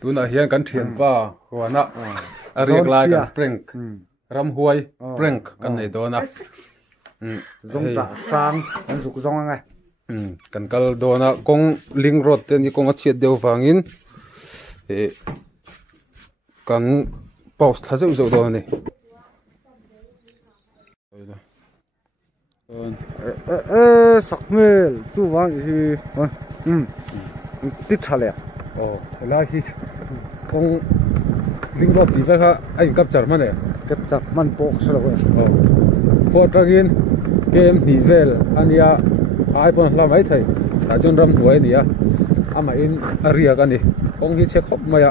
tu na hian kan thian pa huana ariak lai kan prank ram huai prank kan nei dona zong ta sang kan zuk zong ngai kan kal dona kong ling road te ni kong a chiat deu wangin kan post thazeu zo do ni sakmel chu wang hi ti thale la hi kong ling road ti kha ai capture mane capture man pok sala ko tragin game ni vel ania ai pon la mai thai ta chon ram huai ni a ama in aria kan ni kong hi che khop maya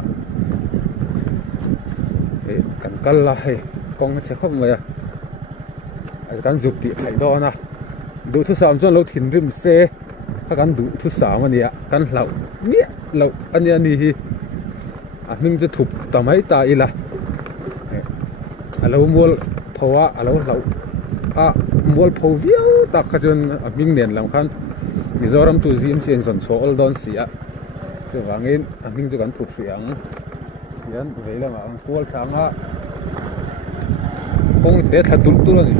kan kal la he kong che khop maya kan dục ti thai do na du thu sam chon lo thin rim se kan du thu sam ania kan hlau ni lo ania ni hi a ming je thup tamai ta ila alo mol phawa alo hlau a mol pho viau tak kha chon a ming nen lam khan mizoram tu zim chen son so ol don sia chu wangin a ming chu kan thup fiang hian veila ma ang kol thanga kong te tha tul tul ani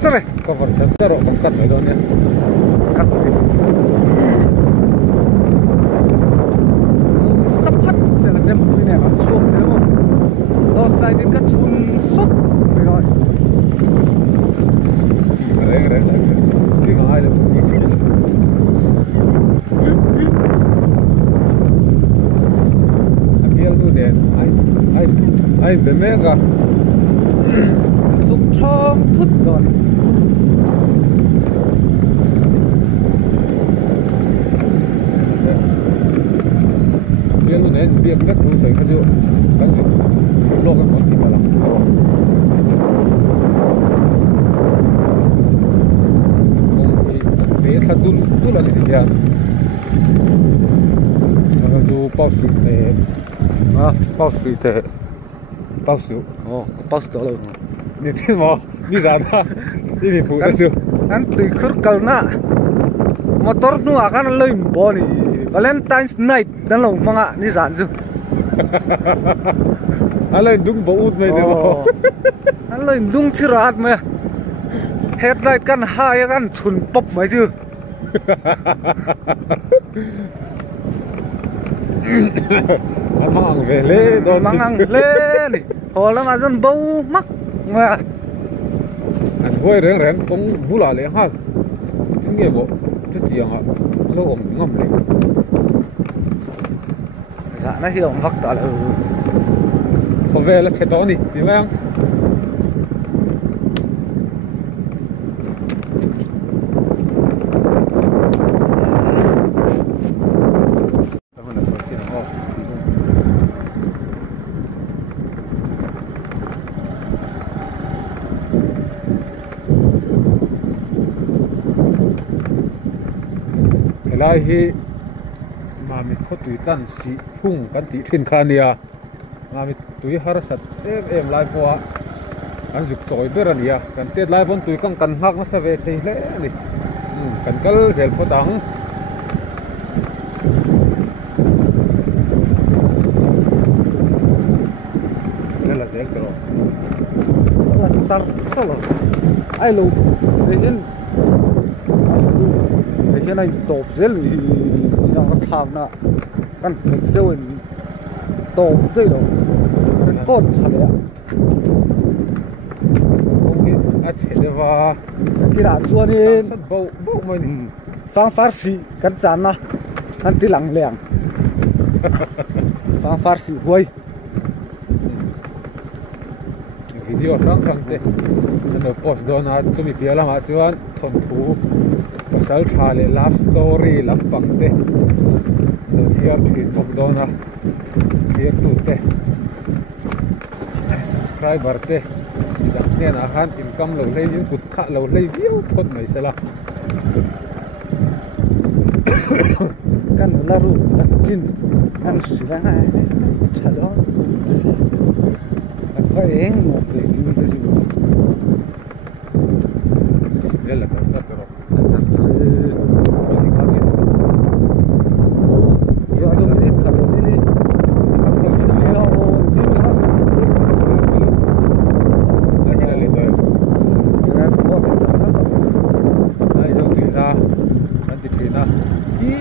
Sere cover sero con cắt vậy thôi nhé cắt sắp hết sẽ là chém cái này bạn xuống sẽ không đó lại đến cắt chun sốc vậy rồi cái ngài là biel tu den ai be mega xúc trong thức rồi biel tu den biel met tu sai kha ju kan ju lo kan mot ki bala be tha dul la ti ya ju pause pause pause đó rồi你听吗？你咋的？你不的就anh từ khur cầu na motor nu akan loy bo ni Valentine's night dan lo mga ni zan ju alay dung bo ut mai de bo alay dung chirat me headlight kan ha ya kan chun pop mai ju mang về lê đó mang lê ni hồi là mà dân bầu mắc mà anh quay rèn rèn cũng vũ lại liền ha chúng nghe bộ chút tiền ha nó ổn ngâm liền dạ nó hiểu vắt tao là còn về là sẽ đó đi thì phải không lai hi mà mình có tùy tan sĩ hung kan ti thin khania mà mình tùy harasat em lai po an juk choi berania kan te lai bon tùy kan kan hak na sa ve thei le ni kan kal zel pho tang le la zel kro là sao sao rồi ai lù cái này tộp dễ lì nó tham nè căn mình sâu tộp dễ rồi mình cột chả lẽ không biết ai chế được vào cái đạn chua đi bầu mình phang phát xì cắt chán na hắn tí lặng lẻng phang phát xì quay video sang te nó post đó na tụi mình bia lắm à chuan thon thu pasal thale love story lampang te no thiam thìn bốc đó na việc tụt te subscriber te đặc nên là han income lâu lấy những cụt khá lâu lấy view phốt này sẽ là kan la ru ta chin an su da ha cha đó phải em một cái gì đây là cái rất rồi chắc chắn yo do minit ka do ni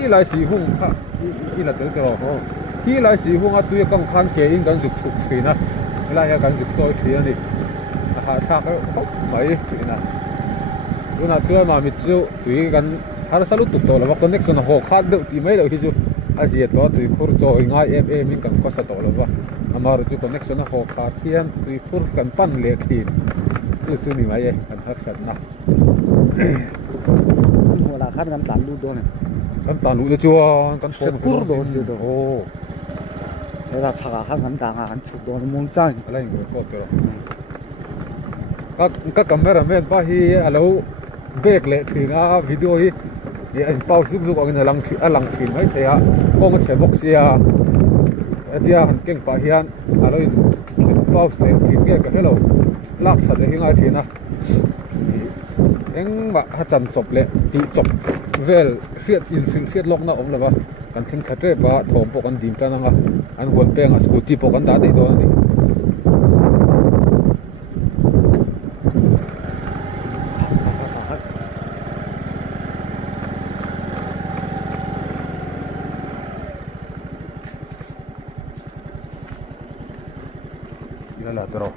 lại sử dụng ha, ý là tới rồi, khi lại sử dụng à tôi còn khăn kề in cần dục chụp thuyền à, lại cần dục trôi thuyền đi, hạ thác cái không mấy thuyền à, lúc nào tôi mà mình chịu tôi cần hà sa lúc tụt rồi là connection họ khát được thì mấy đâu khi chú, à gì đó tôi khur trôi ngay em mình cần có sao đó là mà rồi chú connection họ khát thiên tôi khur cần pan lệ thuyền, tôi suy nghĩ mấy cần hấp dẫn na, hồ là khát ngắm tán luôn này. kan tanu de chuan kan se kur do se do o era chaga han kan ta han chu do mon chang ala in ko pero ka camera man ba hi alo back le thina video hi ye an pau suk suk ang lang thin mai thea ko ma che box ya adia han keng pa hian alo in pau le thin ge ka hello lak tha de hinga thina eng ba ha chan chop le ti chop vel fiat in fiat lok na om lova kan thing thatre ba thom po kan dim ta nanga an hon peng a scooty po kan da dei do ni ila la tro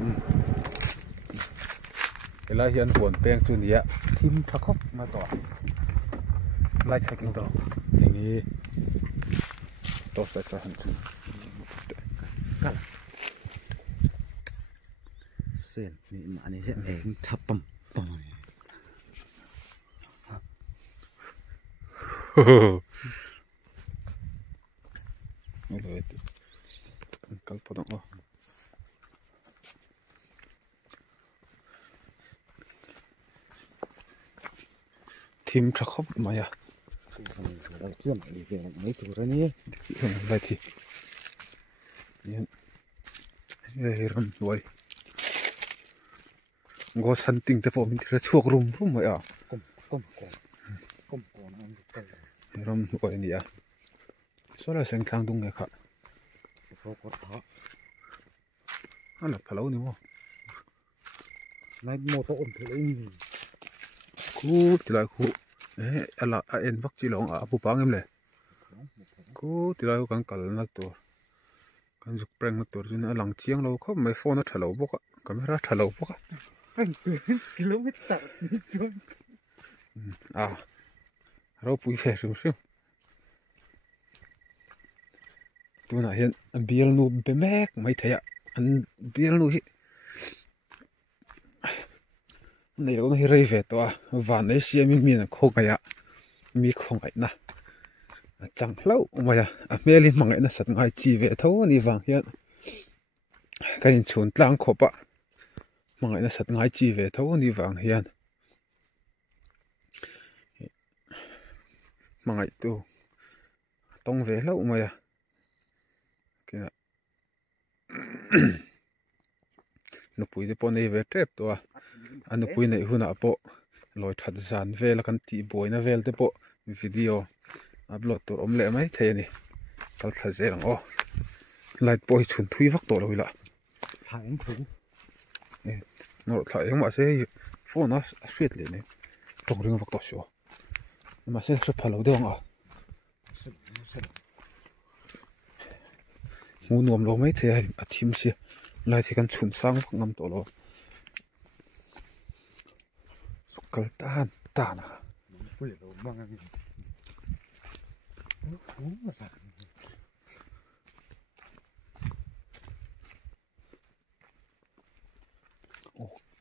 ila hian hon peng chu nia thim thakop ma to like hacking to ini to sa tra han kala sen ni ma ni se eng thapam pam Oloet kal podong oh thim thakop maya chưa mà đi về mấy tuổi rồi nhé lại thì đây ron rồi ngô san tinh tế bộ mình thì chuộc rum rum vậy à com ăn cái ron rồi nhỉ số là sang thang đúng ngày khác phố có thọ nó là phải lâu nữa này một số ổn định cú thì lại cú ê là em vắt chỉ lòng à bố bang em lệ cú thì lại càng cẩn nó tổ càng dục preng nó tổ cho nên lằng chiang lâu không mấy phone nó thả lâu bốc á camera thả lâu bốc á km à rồi bụi phèn rồi xem tôi nói hiện biel nu bê mét mấy thế ạ anh biel nu hít này là nó rơi về toa và này xem mình không cái ạ mi không cái na chẳng lâu mà à mẹ liền mang cái nó sạch ngay chỉ về thấu ni vàng hiện cái chuồn lang khổ bạ mang cái nó sạch ngay chỉ về thấu ni vàng hiện mang cái tu tông về lâu mà cái nó bùi để bọn này về trép toa anh nó bùi này huna bộ lôi thật dàn về là căn tị bùi nó về để bộ video upload tổ ôm lệ mấy thế này tao thật dễ lắm ô lại bùi chuẩn thui vắt tổ rồi lại thằng thùng nó lại không mà sẽ phone nó suyết lên này trong riêng vắt tổ số mà sẽ sắp phải lâu được không ạ muốn nuông lâu mấy thế à chim xia lại thì cần chuẩn sang vắt ngâm tổ lo sukal tahan à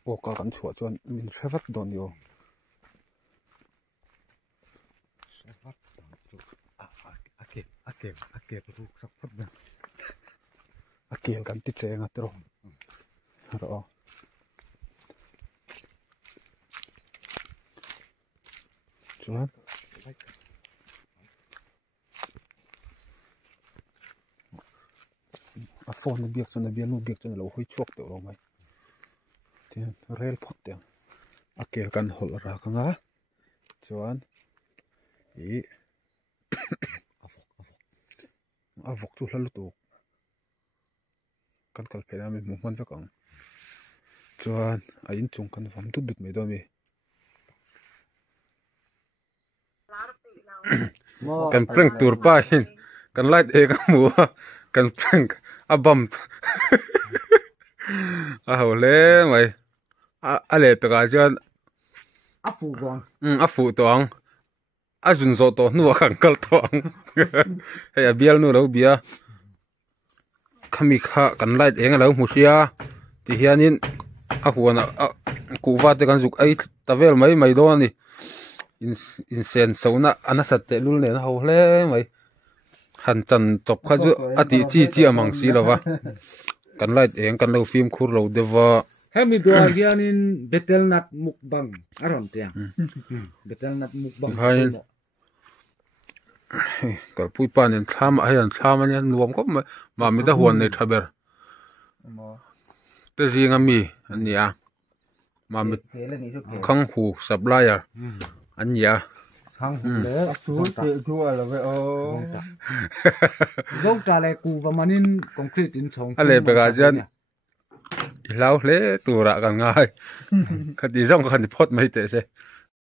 ô cả căn chuột chuan mình sẽ vắt đòn vô ake เก็บรูสักพักนึง เกี่ยวกันติดเองอ่ะตรงรอจวนโฟนเบียกจนเบียนูเบียกจนเราห้อยชกตัวลงไปที่เรลพอดเดียงเกี่ยวกันหดรักงะจวนavok tu lalu tu kan kal phena mi muhman fa kang chuan a in chung kan vam tu dut me do mi kan prank tur pa hin kan light e ka mu kan prank a bump a hole mai a le pe ka chuan a fu tong a jun zo to nu khang kal tong hey a bial nu lo bia khami kha kan light eng lo mu sia ti hianin a huana ku wa te kan zuk ai tavel mai do ni in sen sona ana sat te lul ne na ho hle mai han chan chop kha ju ati chi amang si lawa kan light eng kan lo film khur lo dewa hemi do hianin betelnat mukbang aron tiang betelnat mukbang kal pui pan en thlam a hian thlam an nuam ko ma mi da huan nei thaber te zinga mi ania ma mi khang hu supplier ania khang hu le tu te tu ala ve o dong ta le ku va manin concrete in chong ale be ga jan ilau hle tura kan ngai khati jong khan phot mai te se